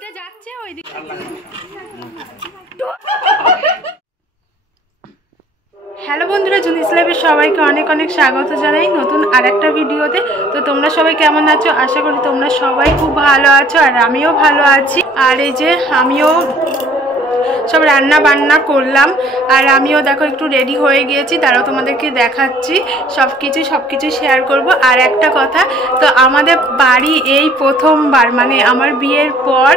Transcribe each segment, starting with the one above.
দিয়ে যাচ্ছে ওই দিক। হ্যালো বন্ধুরা, জুনিস লাইভে সবাইকে অনেক অনেক স্বাগত জানাই নতুন আরেকটা ভিডিওতে। তো তোমরা সবাই কেমন আছো? আশা করি তোমরা সবাই খুব ভালো আছো, আর আমিও ভালো আছি। আর এই যে আমিও সব রান্না বান্না করলাম, আর আমিও দেখো একটু রেডি হয়ে গিয়েছি, তারাও তোমাদেরকে দেখাচ্ছি সব কিছু শেয়ার করব। আর একটা কথা, তো আমাদের বাড়ি এই প্রথমবার, মানে আমার বিয়ের পর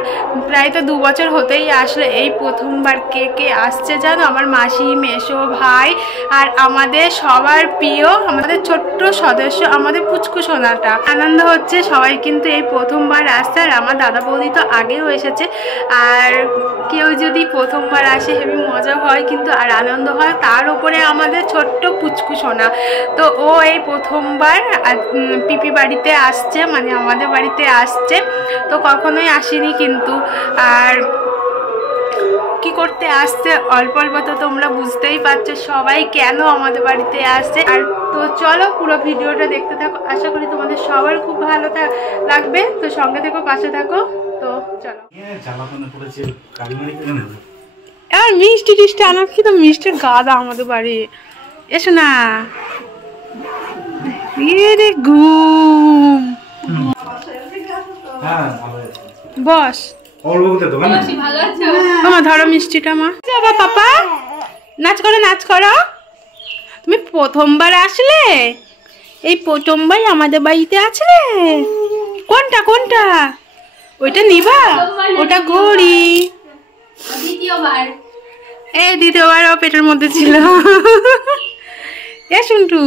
প্রায় তো 2 বছর হতেই আসলে এই প্রথমবার কে কে আসছে জানো? আমার মাসি, মেসো, ভাই, আর আমাদের সবার প্রিয় আমাদের ছোট্ট সদস্য আমাদের পুচকু সোনাটা। আনন্দ হচ্ছে, সবাই কিন্তু এই প্রথমবার আসছে। আর আমার দাদা বৌদি তো আগেও এসেছে, আর কেউ যদি প্রথমবার আসে হেবি মজা হয় কিন্তু, আর আনন্দ হয়। তার উপরে আমাদের ছোট্ট পুচকু সোনা, তো ও এই প্রথমবার পিপি বাড়িতে আসছে, মানে আমাদের বাড়িতে আসছে। তো কখনোই আসেনি কিন্তু, আর কি করতে আসছে অল্প অল্প তো তোমরা বুঝতেই পারছো সবাই কেন আমাদের বাড়িতে আসছে। আর তো চলো পুরো ভিডিওটা দেখতে থাকো, আশা করি তোমাদের সবার খুব ভালো লাগবে। তো সঙ্গে থেকো, পাশে থাকো। তো চলো। আর মিষ্টি টিষ্টি আনার কি, তো মিষ্টির গাদা আমাদের বাড়ি। এসো না রে ঘুম, বস ধরো মিষ্টিটা। মা যাবা পাপা, নাচ করো নাচ করো। তুমি প্রথমবার আসলে, এই প্রথমবার আমাদের বাড়িতে আসলে। কোনটা কোনটা? ওইটা নিবা? ওটা ঘড়ি। দ্বিতীয়বার, এই দ্বিতীয়বারও পেটের মধ্যে ছিল। এ শুনটু,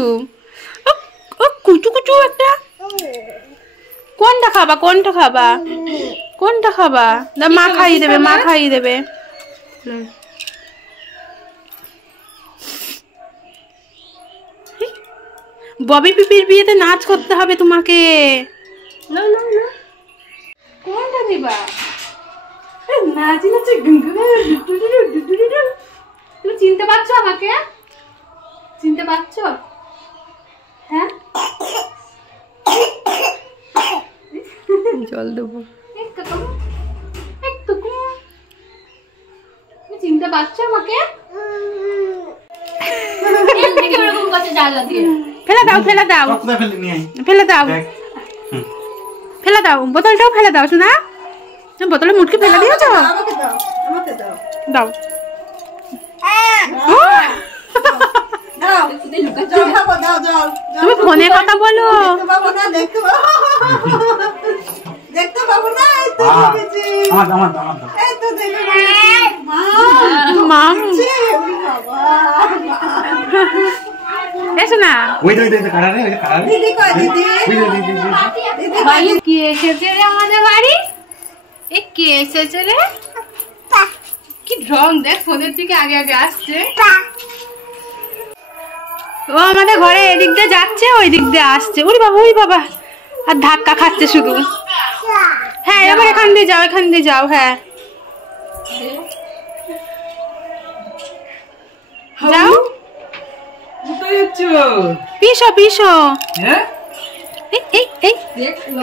ও কুচু কুচু একটা। কোনটা খাবা কোনটা খাবা কোনটা খাবা? মা খাইয়ে দেবে, মা খাইয়ে দেবে। ববি পিপির বিয়েতে নাচ করতে হবে তোমাকে। কোনটা দিবা? নাচি নাচি তুমি চিনতে পারছো আমাকে? চিনতে পারছো? হ্যাঁ, জল দেবো। তুমি চিনতে পারছো আমাকে? ফেলে দাও ফেলে দাও ফেলে দাও ফেলে দাও, বোতলটাও ফেলে দাও। শোনা, বোতলে মুটকি ফেলে দিয়েছ? দাও। তুমি ফোনে কথা বলো। এসো না, কে এসেছে রে আমাদের বাড়ি? এ কে এসেছে রে? কি রং দেখ, ফোনের দিকে আগে আগে আসছে। ও আমাদের ঘরে এদিক দিয়ে যাচ্ছে, ওই দিক দিয়ে আসছে। ওরে বাবা, ওই বাবা, আর ধাক্কা খাচ্ছে শুধু। হ্যাঁ, এবার এখান দিয়ে যাও, এখান দিয়ে যাও। হ্যাঁ যাও, পিসো পিসো।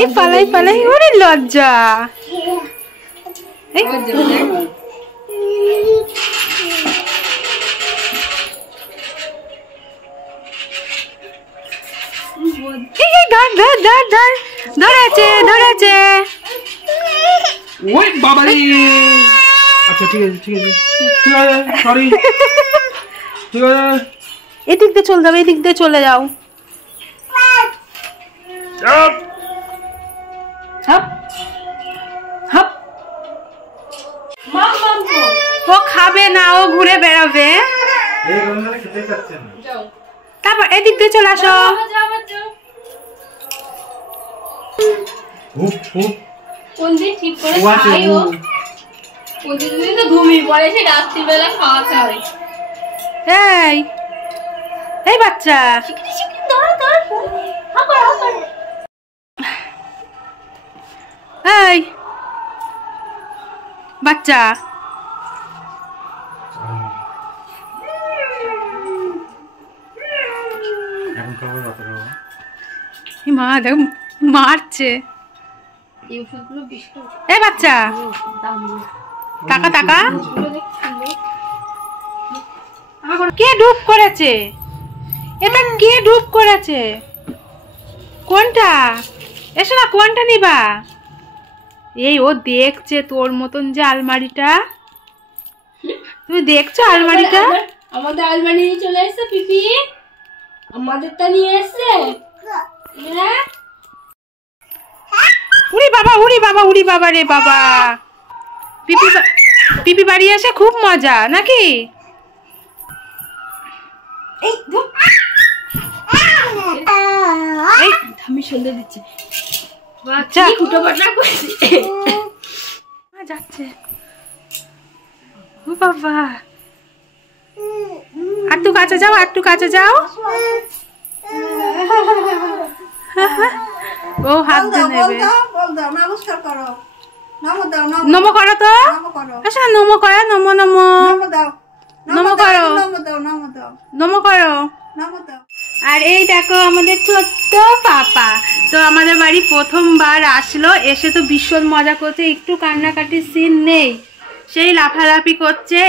এই পালাই পালাই, ওরে লজ্জা। ধরেছে ধরেছে। ওই বাবা রে। আচ্ছা ঠিক আছে ঠিক আছে ঠিক আছে, সরি। ঠিক আছে, এদিক দিয়ে চলে যাও, এদিক দিয়ে চলে যাও। ও খাবে না, ও ঘুরে বেড়াবে। তারপর এদিক দিয়ে চলে আসো। কোন দিন ঠিক করে খাই ও? প্রতিদিন তো ঘুমিয়ে পড়ে, সে রাত্রিবেলা খাওয়াতে হয়। এই এই বাচ্চা, এই বাচ্চা, মা দেখ মারছে। এই ওষুধগুলো বেশি এ বাচ্চা দাম টাকা টাকা আমার কে ডুব করেছে? এটা কে ডুব করেছে? কোনটা? এসো না, কোনটা নিবা? এই ও দেখছে তোর মতন যে আলমারিটা, তুমি দেখছো আলমারিটা? আমাদের আলমারি নিয়ে চলে এসেছে পিপি, আমাদেরটা নিয়ে এসেছে। হ্যাঁ উড়ি বাবা উড়ি বাবা উড়ি বাবা রে বাবা। পিপি বাড়ি আসে খুব মজা নাকি? এই এই আমি সন্ধ্যে দিচ্ছি বাচ্চা ফুটো পাটনা করছি। যাচ্ছে ও বাবা। আর একটু কাছে যাও, আর একটু কাছে যাও। ও হাত দিয়ে নেবে। নমস্কার করো, নমো করো তো, আচ্ছা নমো করো, নমো নমো নমো করো, নমো করো। আর এই দেখো আমাদের ছোট্ট পাপা তো আমাদের বাড়ি প্রথমবার আসলো, এসে তো ভীষণ মজা করছে, একটু কান্নাকাটির সিন নেই, সেই লাফালাফি করছে,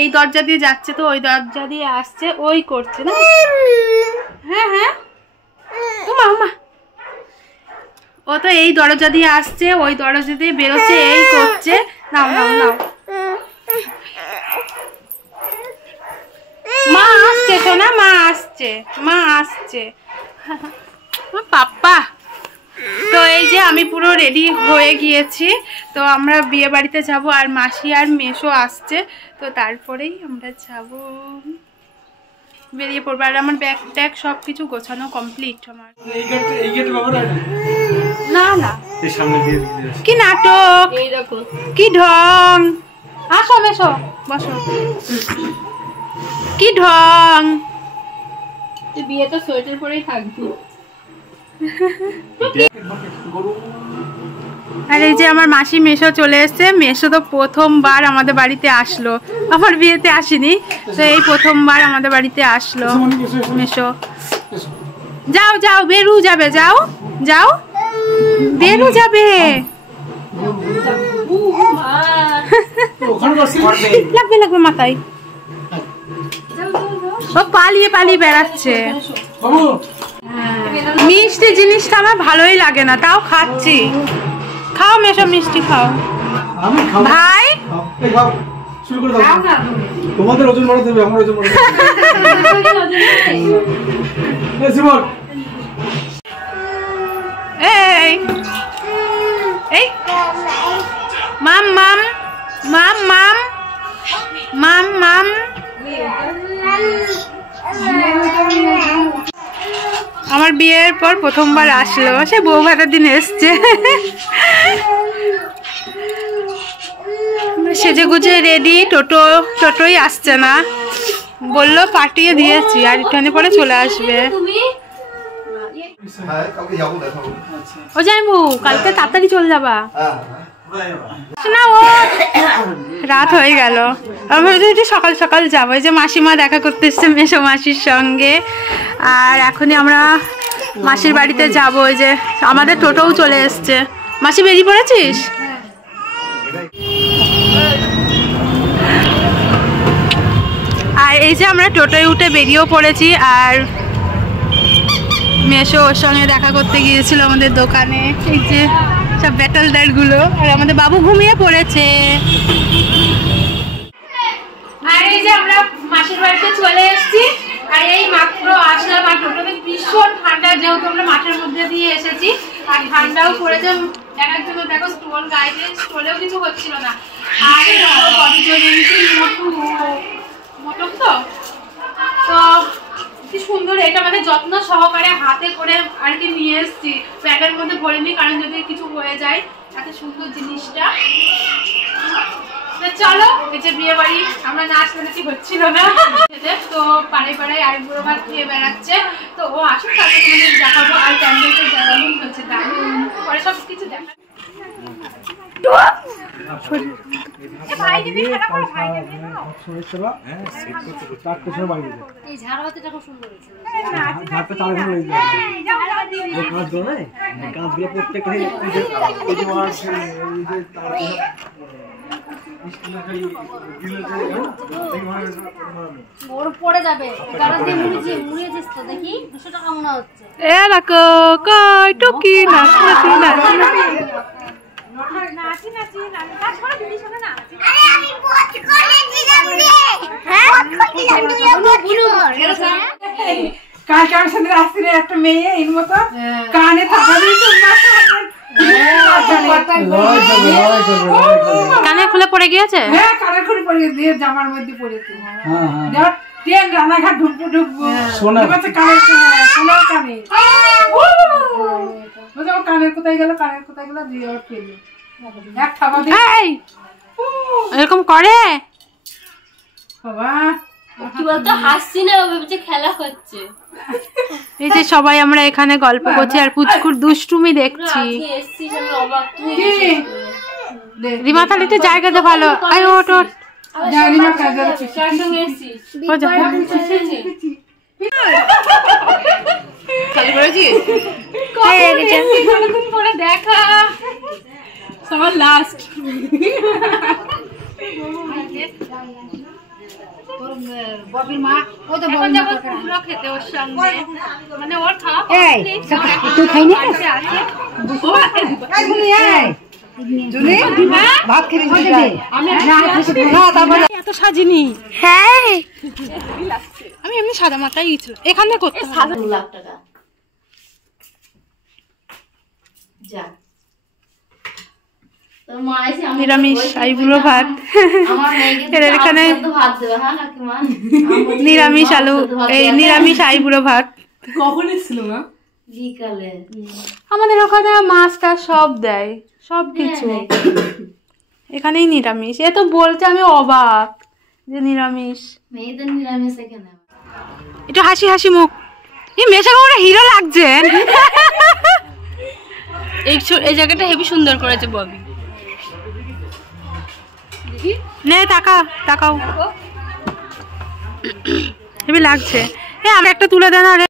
এই দরজা দিয়ে যাচ্ছে তো ওই দরজা দিয়ে আসছে, ওই করছে না। হ্যাঁ হ্যাঁ উমা উমা, ও তো এই দরজা দিয়ে আসছে ওই দরজা দিয়ে বেরোচ্ছে, এই করছে। নাও নাও নাও, মা আসছে সোনা, মা আসছে, মা আসছে। পাপ্পা তো এই যে আমি পুরো রেডি হয়ে গিয়েছি, তো আমরা বিয়ে বাড়িতে যাব, আর মাসি আর মেসো আসছে, তো তারপরেই আমরা যাব, বেরিয়ে পড়বো। আর আমার ব্যাগ ট্যাগ সব কিছু গোছানো কমপ্লিট আমার। না না কি নাটক, এই দেখো কি ঢং। আসো মেসো বসো, কি ঢং। তুই বিয়ে তো সোয়েটার পরেই থাকবি। আর এই যে আমার মাসি মেসো চলে এসছে, মেসো তো প্রথমবার আমাদের বাড়িতে আসলো, আমার বিয়েতে আসেনি, তো এই প্রথমবার আমাদের বাড়িতে আসলো মেসো। যাও যাও বেরু যাবে, যাও যাও বেরু যাবে, লাগবে লাগবে মাথায়। ও পালিয়ে পালিয়ে বেড়াচ্ছে। মিষ্টি জিনিসটা আমার ভালোই লাগে না, তাও খাচ্ছি। খাও মেসো, মিষ্টি খাও ভাই। তোমাদের ওজন বাড়াতে হবে, আমার ওজন বাড়াতে এই এই মাম মাম মাম মাম মাম মাম। আমার বিয়ের পর প্রথমবার আসলো, সে বউ ভাতের দিন এসছে, সেজে গুজে রেডি। টোটোই আসছে না, বললো পাঠিয়ে দিয়েছি, আর একটুখানি পরে চলে আসবে। ও যাইবু কালকে তাড়াতাড়ি চলে যাবা না? ও রাত হয়ে গেল, আমি একটু সকাল সকাল যাবো। এই যে মাসিমা দেখা করতে এসছে মেসো মাসির সঙ্গে, আর এখনই আমরা মাসির বাড়িতে যাব। ওই যে আমাদের টোটোও চলে এসছে। মাসি বেরিয়ে পড়েছিস? আর এই যে আমরা টোটোয় উঠে বেরিয়েও পড়েছি, আর মেসো ওর সঙ্গে দেখা করতে গিয়েছিল আমাদের দোকানে। এই যে সব ব্যাটলদার গুলো, আর আমাদের বাবু ঘুমিয়ে পড়েছে। আর এই যে আমরা মাসির বাড়িতে চলে এসেছি, আর এই মাত্র আসলাম। আর টোটোতে ভীষণ ঠান্ডা, যেহেতু আমরা মাঠের মধ্যে দিয়ে এসেছি, আর ঠান্ডাও পড়েছে। দেখার জন্য দেখো স্টোল গায়ে, স্টোলেও কিছু হচ্ছিল না। আর মোটক তো কি সুন্দর, এটা মানে যত্ন সহকারে হাতে করে আর কি নিয়ে এসেছি, ব্যাগের মধ্যে ভরে নি, কারণ যদি কিছু হয়ে যায়। এত সুন্দর জিনিসটা। চলো, এই যে বিয়ে বাড়ি আমরা নাচ নাচি হচ্ছিল না, তো পাড়ায় পাড়ায় আইবুড়ো ভাত খেয়ে বেড়াচ্ছে, তো ও আসুক তাকে তোমাদের দেখাবো। আর প্যান্ডেলটা দারুণ হচ্ছে, দারুণ, পরে সব কিছু দেখা। এই ঝাড়বাতিটা খুব সুন্দর হয়েছে। ওর পড়ে যাবে গাড়া দিয়ে মুড়িয়েছিস তো দেখি 200 টাকা মনে হচ্ছে। এ দেখো কই টুকি নাচ নাচি নাচ কালকে আমার সাথে রাস্তায় একটা মেয়ে এর মতো কানে কানে খুলে পড়ে গিয়েছে। হ্যাঁ কানের খুলে পড়ে দিয়ে জামার মধ্যে পড়েছে। ট্রেন রানাঘাট ঢুকবো সোনার কানের কানের কোথায় গেল দিয়ে ওর পেলো এক থাবা দিয়ে এরকম করে বাবা কি বলতো হাসছি না ভেবেছে খেলা হচ্ছে। এই যে সবাই আমরা এখানে গল্প করছি আর পুচকুর দুষ্টুমি দেখছি। এসছিস আমি অবাক তুই রিমা তাহলে একটু জায়গাতে ভালো আয় ওঠ ওঠ জানিমা কাজে কার সঙ্গে এসছিস? কতদিন পরে দেখা সবার লাস্ট ববির মা ও তো এখন যাবো কুমড়ো খেতে ওর সঙ্গে মানে ওর খাওয়া তুই খাইনি ভাত খেয়ে এত সাজিনি। হ্যাঁ আমি এমনি সাদা মাথায় গেছিলাম এখানে করতে 2 লাখ টাকা যা তোর মা এসে আমার নিরামিষ আইবুড়ো ভাত এর এখানে ভাত দেবে হ্যাঁ নাকি মা নিরামিষ আলু এই নিরামিষ আইবুড়ো ভাত। কখন এসেছিল না বিকালে আমাদের ওখানে মাছটা সব দেয় সব কিছু এখানেই নিরামিষ। এ তো বলছে আমি অবাক যে নিরামিষ। মেয়েদের নিরামিষ এখানে একটু হাসি হাসি মুখ এই মেশা করে হিরো লাগছে। এই জায়গাটা হেবি সুন্দর করেছে ববি। নে তাকাও হেবি লাগছে। এ আমি একটা তুলে দেন আরে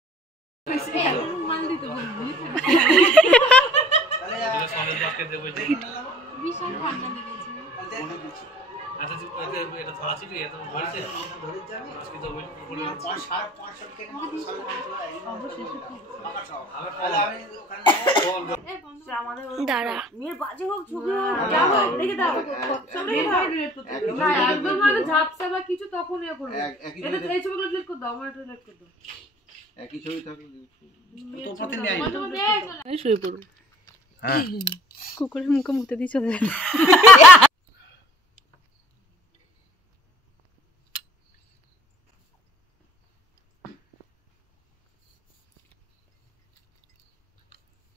ঝাপসা বা কিছু তখন ইয়ে করবো এই ছবিগুলো ক্লিক করে দাও আমার এটা ক্লিক করে দাও একই ছবি থাকলে শুয়ে পড়ুন কুকুরের মুখে মুতে দিয়ে চলে যাবে।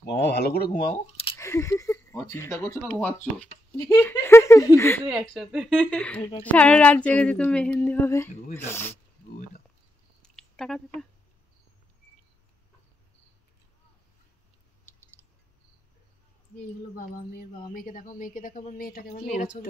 মামা ভালো করে ঘুমাও। চিন্তা করছো না ঘুমাচ্ছ? সারা রাত জেগে যেত মেহেন্দি হবে। টাকা এইগুলো বাবা মেয়েকে দেখো মেয়েটাকে আমার মেয়েরা ছবি